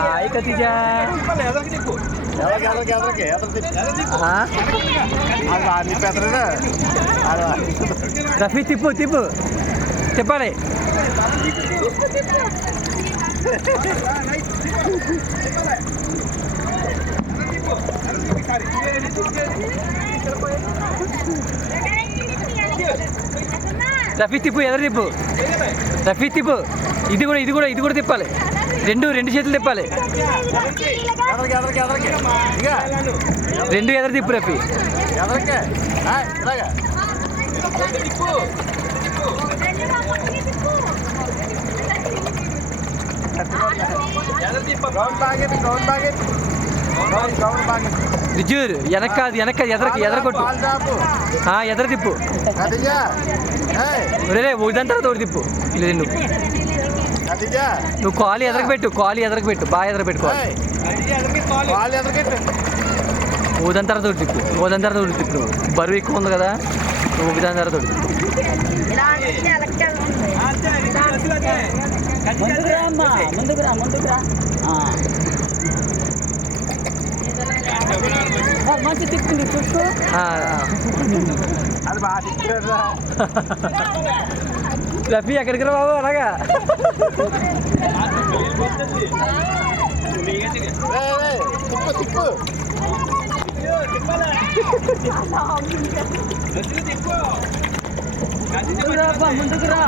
Hi కతిజా. Rafi తిప్పు తిప్పు చెప్పాలి. రఫీ తిప్పు ఎదురు తిప్పు. రఫీ తిప్పు. ఇది కూడా తిప్పాలి. రెండు చేతులు తిప్పాలి. రెండు ఎదురు తిప్పు రఫీ. విజూర్ వెనక కాదు ఎదరకొట్టు. ఎదర తిప్పు. ఉదంతా తోడు తిప్పు. నువ్వు కాలు ఎదరకు పెట్టు. బాగా ఎదర పెట్టుకోవాలి. ఊదంతర తోడు తిప్పు. నువ్వు బరువు ఎక్కువ ఉంది కదా, నువ్వు ఉదంతర తోడు తిప్పు. మంచి తిప్పుంది చూసుకో. రఫీ ఎక్కడికి రా బాబు అలాగా. ముందుకు రా.